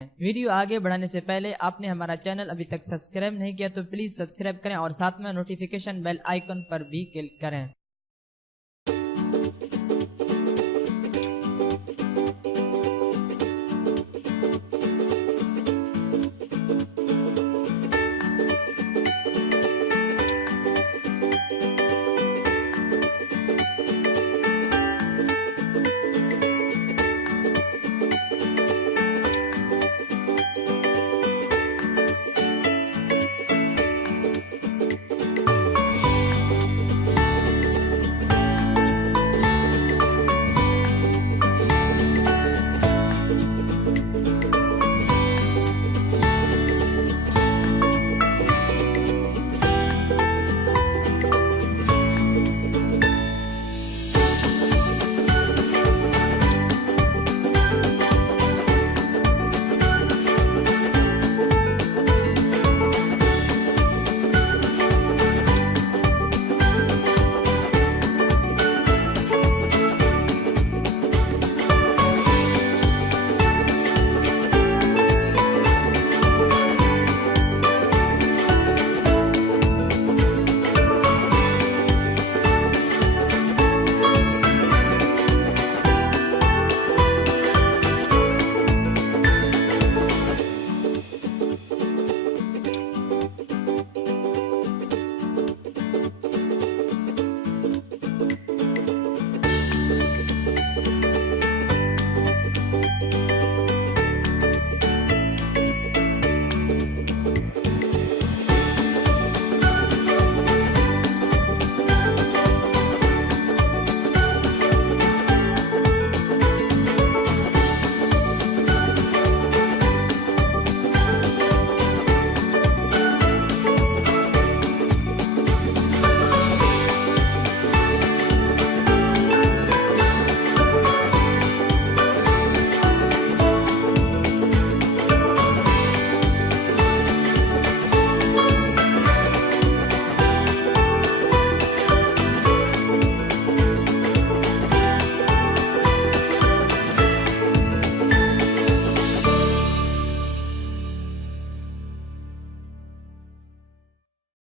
वीडियो आगे बढ़ाने से पहले आपने हमारा चैनल अभी तक सब्सक्राइब नहीं किया तो प्लीज सब्सक्राइब करें और साथ में नोटिफिकेशन बेल आइकन पर भी क्लिक करें।